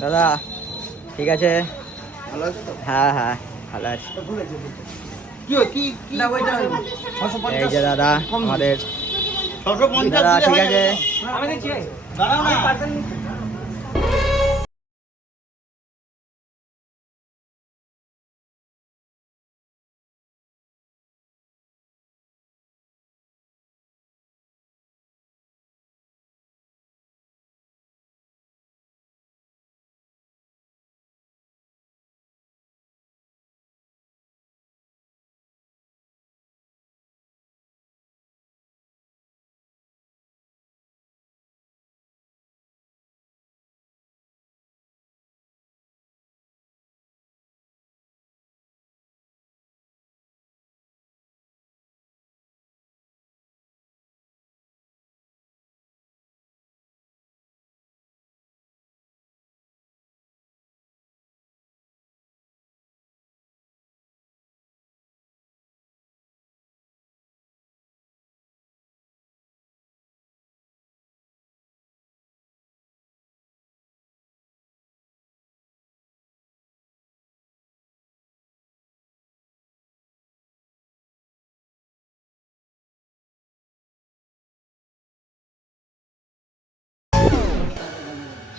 দাদা ঠিক আছে, ভালো আছে তো? হ্যাঁ হ্যাঁ ভালো আছে। এই যে দাদা আমাদের দাদা ঠিক আছে।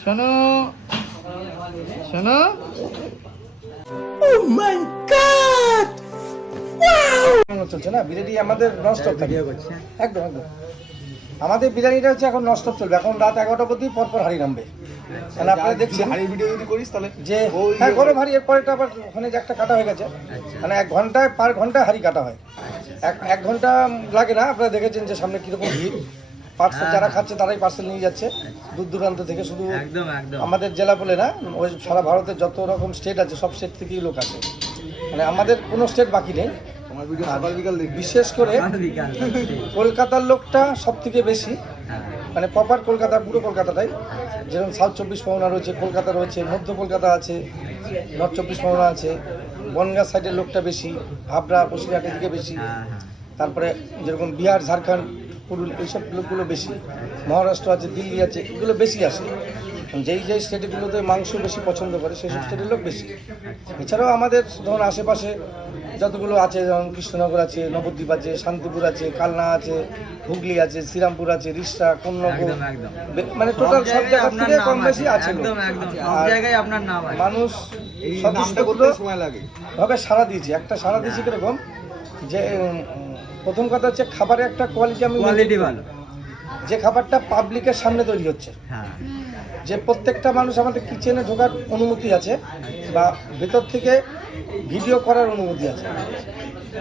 শোনো শোনো, চলছে না বিরিয়ানি আমাদের ননস্টপ থাকে। একদম একদম আমাদের বিরিয়ানিটা হচ্ছে এখন ননস্টপ চলবে। এখন রাত 11টা পর্যন্ত পরপর হাড়ি নামবে। মানে আপনারা দেখছেন হাড়ি ভিডিও যদি করিস তাহলে যে হ্যাঁ গরম হাড়ি, এরপরে আবার ওখানে যে একটা কাটা হয়ে গেছে, মানে 1 ঘন্টায় পার ঘন্টায় হাড়ি কাটা হয়। 1 ঘন্টা লাগে না। আপনারা দেখেছেন যে সামনে কিরকম ভিড়, পার্সেল যারা খাচ্ছে তারাই পার্সেল নিয়ে যাচ্ছে দূর দূরান্ত থেকে। শুধু আমাদের জেলা বলে না, ওই সারা ভারতের যত রকম স্টেট আছে সব স্টেট থেকেই লোক আছে। মানে আমাদের কোনো স্টেট বাকি নেই। বিশেষ করে কলকাতার লোকটা সব থেকে বেশি, মানে প্রপার কলকাতা, পুরো কলকাতাটাই। যেরকম সাউথ 24 পরগনা রয়েছে, কলকাতা রয়েছে, মধ্য কলকাতা আছে, নর্থ 24 পরগনা আছে, বনগাঁ সাইডের লোকটা বেশি, হাবড়া বসিরহাটের দিকে বেশি। তারপরে যেরকম বিহার, ঝাড়খণ্ড, পুরুলিয়া, এইসব লোকগুলো বেশি। মহারাষ্ট্র আছে, দিল্লি আছে, এগুলো বেশি আসে। যেই যেই স্টেটগুলোতে মাংস বেশি পছন্দ করে সেই সব স্টেটের লোক বেশি। এছাড়াও আমাদের ধরুন আশেপাশে যতগুলো আছে, যেমন কৃষ্ণনগর আছে, নবদ্বীপ আছে, শান্তিপুর আছে, কালনা আছে, হুগলি আছে, শ্রীরামপুর আছে, রিষ্টা, কোন্নগর, মানে টোটাল সব জায়গা থেকে কম বেশি আছে। মানুষ ভাবে সাড়া দিয়েছে। একটা সাড়া দিয়েছে কিরকম, যে প্রথম কথা হচ্ছে খাবারের একটা কোয়ালিটি ভালো, যে খাবারটা পাবলিকের সামনে তৈরি হচ্ছে, যে প্রত্যেকটা মানুষ আমাদের কিচেনে ঢোকার অনুমতি আছে বা ভেতর থেকে ভিডিও করার অনুমতি আছে।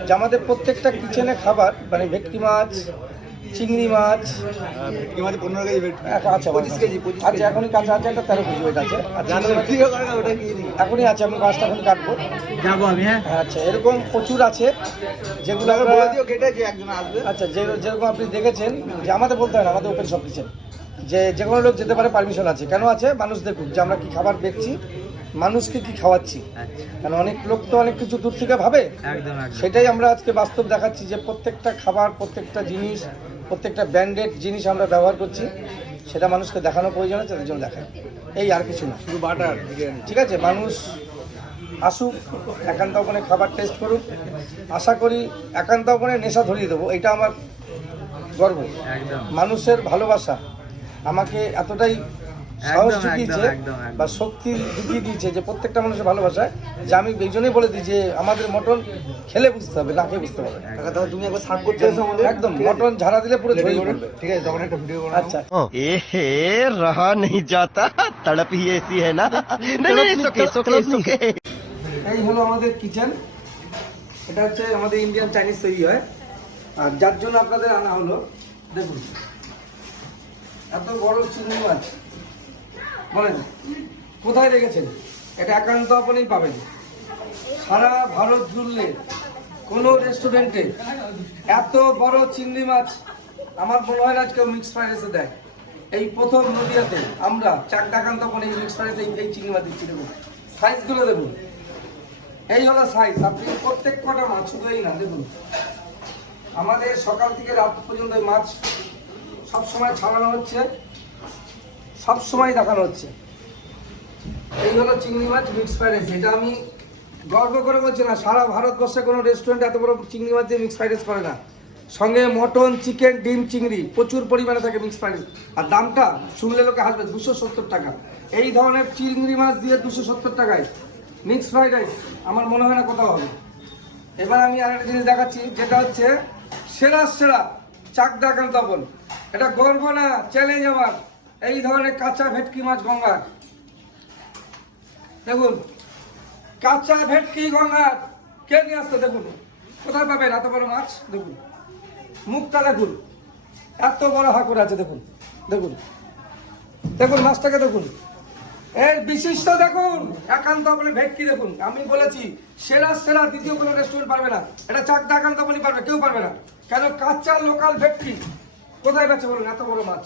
যে আমাদের প্রত্যেকটা কিচেনে খাবার, মানে ভেটকি মাছ, চিংড়ি মাছ, ভেটকি মাছ 15 কেজি আচ্ছা 25 কেজি আচ্ছা এখনই কাঁচা আছে, একটা 13 কেজি ওইটা আছে। এখনই আছে, আমি মাছটা এখন কাটবো, যাবো আমি। হ্যাঁ আচ্ছা, এরকম প্রচুর আছে যেগুলো আচ্ছা যেরকম আপনি দেখেছেন যে আমাদের বলতে হয় না, আমাদের ওপেন সব কিচেন, যে কোনো লোক যেতে পারে, পারমিশন আছে। কেন আছে? মানুষ দেখুক যে আমরা কি খাবার দেখছি, মানুষকে কি খাওয়াচ্ছি। কারণ অনেক লোক তো অনেক কিছু দূর থেকে ভাবে, সেটাই আমরা আজকে বাস্তব দেখাচ্ছি যে প্রত্যেকটা খাবার, প্রত্যেকটা জিনিস, প্রত্যেকটা ব্র্যান্ডেড জিনিস আমরা ব্যবহার করছি। সেটা মানুষকে দেখানো প্রয়োজন আছে, তাদের জন্য দেখায়, এই আর কিছু না। শুধু বাটার, ঠিক আছে? মানুষ আসুক, একান্ত ওখানে খাবার টেস্ট করুক। আশা করি একান্ত ওখানে নেশা ধরিয়ে দেবো, এটা আমার গর্ব। মানুষের ভালোবাসা আমাকে এতটাই সাহস জুগিয়েছে বা শক্তি জুগিয়ে দিয়েছে যে প্রত্যেকটা মানুষের ভালোবাসায়, যে আমি এই জন্যই বলে দিই যে আমাদের মটন খেলে বুঝতে হবে, না খেয়ে বুঝতে হবে। তুমি একবার সার্ভ করতে এসো আমাদের, একদম মটন ঝাড়া দিলে পুরো ঝরিয়ে পড়বে। ঠিক আছে, তখন একটা ভিডিও বানাবো। আচ্ছা এ হে রহা नहीं जाता, तड़प ही ऐसी है ना। এই হলো আমাদের কিচেন। এটা হচ্ছে আমাদের ইন্ডিয়ান চাইনিজ তৈরি হয়। আর যার জন্য আপনাদের আনা হলো, দেখুন এত বড় চিংড়ি মাছ, বলেন কোথায় রেখেছেন? এটা একান্ত আপনিই পাবেন। সারা ভারত জুড়লে কোনো রেস্টুরেন্টে এত বড় চিংড়ি মাছ আমার মনে হয় না কেউ মিক্স ফ্রাইড রাইসে দেয়। এই প্রথম নদিয়াতে আমরা চাকদা একান্ত আপনি এই মিক্স ফ্রাইড রাইস এই চিংড়ি মাছ দিচ্ছি। দেখুন সাইজগুলো দেখুন, এই হলো সাইজ। আপনি প্রত্যেক কটা মাছ, শুধু এই না, দেখুন আমাদের সকাল থেকে রাত পর্যন্ত মাছ সবসময় ছাড়ানো হচ্ছে। সব সময় দেখানো হচ্ছে। এই হলো চিংড়ি মাছ মিক্স ফ্রাইড রাইস। এটা আমি গর্ব করে বলছি না, সারা ভারতবর্ষে কোনো রেস্টুরেন্টে এত বড় চিংড়ি মাছ দিয়ে মিক্স ফ্রাইড রাইস করে না। সঙ্গে মটন, চিকেন, ডিম, চিংড়ি প্রচুর পরিমাণে থাকে মিক্স ফ্রাইড রাইস। আর দামটা শুনলে লোকে হাসবে, 270 টাকা। এই ধরনের চিংড়ি মাছ দিয়ে 270 টাকায় মিক্স ফ্রাইড রাইস আমার মনে হয় না কোথাও হবে। এবার আমি আরেকটা জিনিস দেখাচ্ছি, যেটা হচ্ছে সেরা সেরা চাকদা কান্তাপন। এটা গর্ব না, চ্যালেঞ্জ আমার। এই ধরনের কাঁচা ভেটকি মাছ গঙ্গার, দেখুন কাঁচা ভেটকি গঙ্গার কে নিয়ে আসতো দেখুন, কোথায় পাবেন এত বড় মাছ? দেখুন মুখটা দেখুন, এত বড় হাঁকুর আছে, দেখুন দেখুন দেখুন মাছটাকে দেখুন, এর বিশিষ্ট দেখুন, একান্ত আপনি ভেটকি দেখুন। আমি বলেছি সেরা সেরা, দ্বিতীয় কোনো রেস্টুরেন্ট পারবে না, এটা চাকদা একান্ত আপনি পারবে, কেউ পারবে না। কেন? কাঁচা লোকাল ভেটকি কোথায় বেচে বলুন এত বড় মাছ?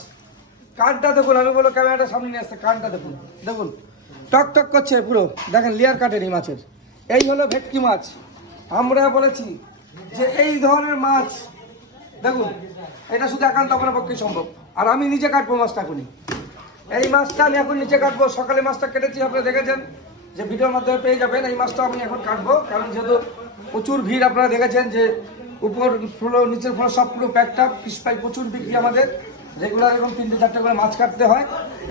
কানটা দেখুন, আমি বলো ক্যামেরাটা সামনে নিয়ে আসতে, কানটা দেখুন, দেখুন টক টক করছে পুরো, দেখেন লেয়ার কাটেন এই মাছের। এই হলো ভেটকি মাছ। আমরা বলেছি যে এই ধরনের মাছ দেখুন, এটা শুধু একান্ত আপনার পক্ষে সম্ভব। আর আমি নিজে কাটবো মাছটা এখনই, এই মাছটা আমি এখন নিচে কাটবো। সকালে মাছটা কেটেছি, আপনারা দেখেছেন যে ভিডিওর মাধ্যমে পেয়ে যাবেন। এই মাছটা আমি এখন কাটবো, কারণ যেহেতু প্রচুর ভিড়, আপনারা দেখেছেন যে উপর ফ্লোর নিচের ফ্লোর সব পুরো প্যাকটা, ফিশ ফ্রাই প্রচুর বিক্রি আমাদের, রেগুলার এরকম 3-4টে করে মাছ কাটতে হয়।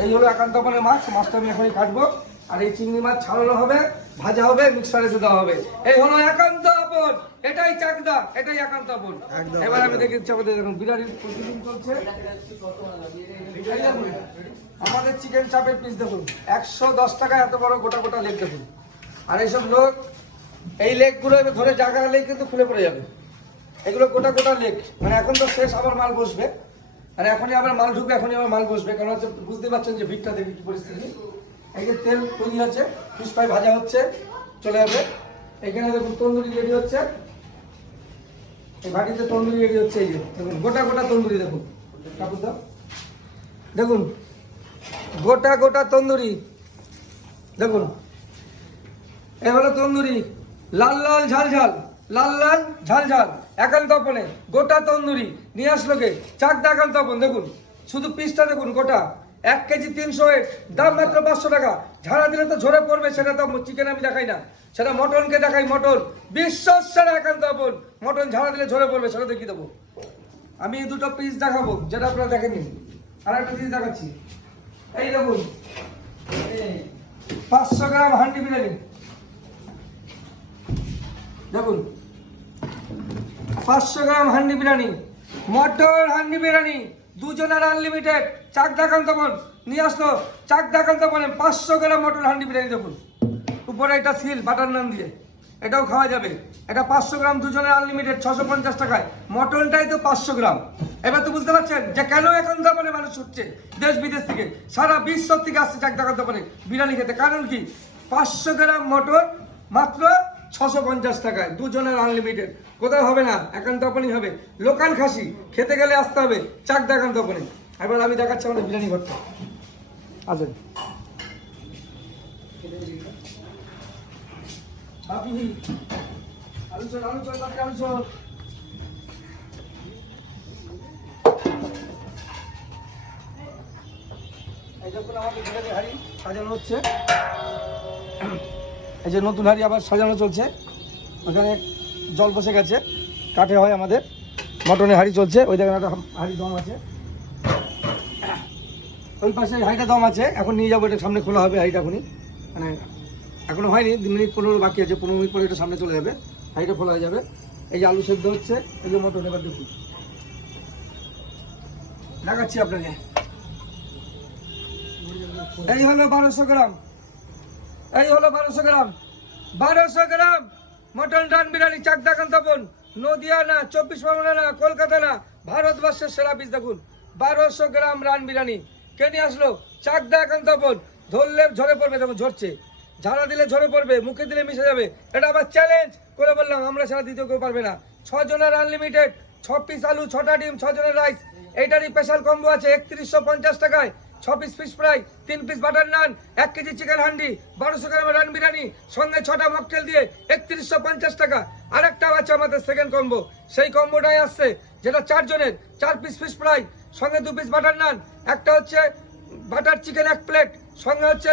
এই হলো একান্তপনের মাছ, মাছটা আমি এখনই কাটবো। আর এই চিংড়ি মাছ ছাড়ানো হবে, ভাজা হবে, মিক্সারে দেওয়া হবে। এই হলো একান্তপন, এটাই চাকদা, এটাই একান্তপন। এবার আমি দেখে ইচ্ছা করতে, দেখুন বিরিয়ানির প্রতিদিন চলছে। আমাদের চিকেন চাপের পিস দেখুন 110 টাকা, এত বড় গোটা গোটা লেগ দেখুন। আর এইসব লোক এই লেগগুলো ধরে জায়গা হলেই কিন্তু খুলে পড়ে যাবে। এগুলো গোটা গোটা লেগ, মানে এখন তো শেষ, আবার মাল বসবে। আর এখনই আবার মাল ঢুকবে, এখনই আবার মাল বসবে। কারণ হচ্ছে বুঝতে পারছেন যে ভিড়টা দেখি কি পরিস্থিতি। এই যে তেল তৈরি আছে, ফিশ ফ্রাই ভাজা হচ্ছে, চলে যাবে। এখানে দেখুন তন্দুরি রেডি হচ্ছে, এই ভাটিতে তন্দুরি রেডি হচ্ছে। এই যে দেখুন গোটা গোটা তন্দুরি, দেখুন কাপড় দাও, দেখুন গোটা গোটা তন্দুরি দেখুন। এ হলো তন্দুরি, লাল লাল ঝাল ঝাল, লাল লাল ঝাল ঝাল একান্তপনে গোটা তন্দুরি নিয়ে আসলো কে? চাকদা একান্তপন। দেখুন শুধু পিসটা দেখুন, গোটা 1 কেজি 300 দাম মাত্র 500 টাকা। ঝাড়া দিলে তো ঝরে পড়বে, সেটা তো চিকেন আমি দেখাই না, সেটা মটনকে দেখাই। মটন বিশ্বসেরা একান্তপন, মটন ঝাড়া দিলে ঝরে পড়বে, সেটা দেখিয়ে দেবো। আমি দুটো পিস দেখাবো যেটা আপনারা দেখেননি। আর একটা জিনিস দেখাচ্ছি, এই দেখুন 500 গ্রাম হান্ডি বিরিয়ানি, দেখুন 500 গ্রাম হান্ডি বিরিয়ানি, মটর হান্ডি বিরিয়ানি, দুজনের আনলিমিটেড। চাকদা কান্তপন নিয়ে আসলো, চাকদা কান্তপনে 500 গ্রাম মটর হান্ডি বিরিয়ানি। দেখুন উপরে এটা সিল বাটার নান দিয়ে, এটাও খাওয়া যাবে। এটা 500 গ্রাম, দুজনের আনলিমিটেড, 650 টাকায়। মটনটাই তো 500 গ্রাম। এবার তো বুঝতে পারছেন যে কেন একান্তপনে মানুষ ছুটছে দেশ বিদেশ থেকে, সারা বিশ্ব থেকে আসছে চাকদা কান্তপনে বিরিয়ানি খেতে। কারণ কি? 500 গ্রাম মটন মাত্র 650 টাকায়, দুজনের আনলিমিটেড। কোথাও হবে না, একান্তপনেই হবে। লোকাল খাসি খেতে গেলে আসতে হবে চাকদা একান্তপনে। এবার আমি দেখাচ্ছি আমাদের বিরিয়ানি ঘরটা, আসেন। আলু চল, আলু চল, আলু চল। এই দেখুন আমাদের বিরিয়ানি হাঁড়ি সাজানো হচ্ছে, এই যে নতুন হাঁড়ি আবার সাজানো চলছে। ওখানে জল বসে গেছে, কাঠে হয় আমাদের। মটনের হাঁড়ি চলছে, ওই দেখেন একটা হাঁড়ি দম আছে, ওই পাশে হাঁড়িটা দম আছে। এখন নিয়ে যাবো, এটা সামনে খোলা হবে হাঁড়িটা এখনই, মানে এখনো হয়নি, 2 মিনিট 15 বাকি আছে, 15 মিনিট পরে এটা সামনে চলে যাবে, হাঁড়িটা খোলা হয়ে যাবে। এই যে আলু সেদ্ধ হচ্ছে, এই যে মটন এবার দেখুন দেখাচ্ছি আপনাকে। এই হলো 1200 গ্রাম, এই হলো 1200 গ্রাম, 1200 গ্রাম মটন ডান বিরিয়ানি চাকদা কান্তপন। নদিয়া না, 24 পরগনা না, কলকাতা না, ভারতবর্ষের সেরা পিস। দেখুন 1200 গ্রাম রান বিরিয়ানি কে নিয়ে আসলো? চাকদা কান্তপন। ধরলে ঝরে পড়বে, দেখুন ঝরছে, ঝাড়া দিলে ঝরে পড়বে, মুখে দিলে মিশে যাবে। এটা আবার চ্যালেঞ্জ করে বললাম, আমরা ছাড়া দ্বিতীয় কেউ পারবে না। 6 জনের আনলিমিটেড, 6 পিস আলু, 6টা ডিম, 6 জনের রাইস। এইটারই স্পেশাল কম্বো আছে 3150 টাকায়। 6 piece fish fry, 3 piece butter naan, 1 KG chicken handi, 1200 গ্রামের রান বিরিয়ানি, সঙ্গে 6টা মকটেল দিয়ে 3150 টাকা। আরেকটাও আছে আমাদের সেকেন্ড কম্বো, সেই কম্বোটাই আসছে যেটা 4 জনের, 4 পিস ফিশ ফ্রাই, সঙ্গে 2 পিস বাটার নান, একটা হচ্ছে বাটার চিকেন 1 প্লেট, সঙ্গে হচ্ছে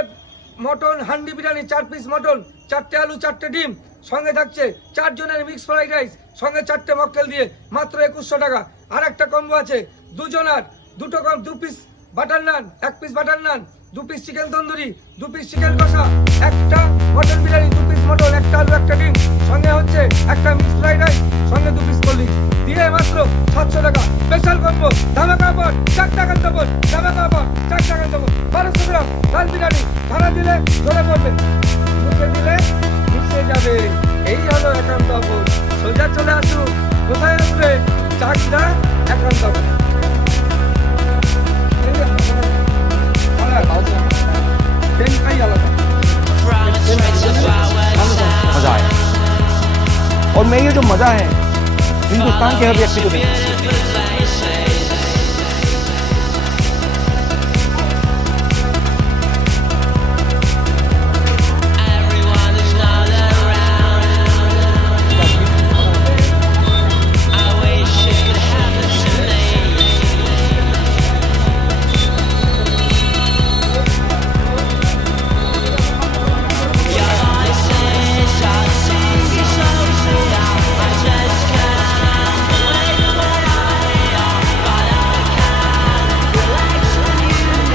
mutton handi biryani 4 piece mutton, 4টে আলু 4টে ডিম, সঙ্গে থাকছে 4 জনের মিক্স ফ্রাইড রাইস, সঙ্গে 4টে মক্কেল দিয়ে মাত্র 2100 টাকা। আর একটা কম্বো আছে 2 জনার 2 piece butter naan, 1 piece butter নান, 2 piece chicken tandoori, 2 piece chicken কষা, একটা মটন বিরিয়ানি, 2 পিস মটন, একটা আলু, একটা ডিম, সঙ্গে হচ্ছে একটা মিক্স ফ্রাইড রাইস, সঙ্গে 2 পিস কোল্ড ড্রিঙ্কস দিয়ে মাত্র 700 টাকা। স্পেশাল কম্বো ধামাকা অফার, 4 টাকার দেবো, ধামাকা অফার 4 টাকার দেবো। 1200 গ্রাম লাল বিরিয়ানি, ভাড়া দিলে ধরে পড়বে, মুখে দিলে মিশে যাবে। এই হলো একান্ত অফার। সোজা চলে আসুন, কোথায় আসবে? চাকদা একান্ত অফার। मजा आया। और मैं ये जो मजा है हिंदुस्तान के हर व्यक्ति को देना चाहिए।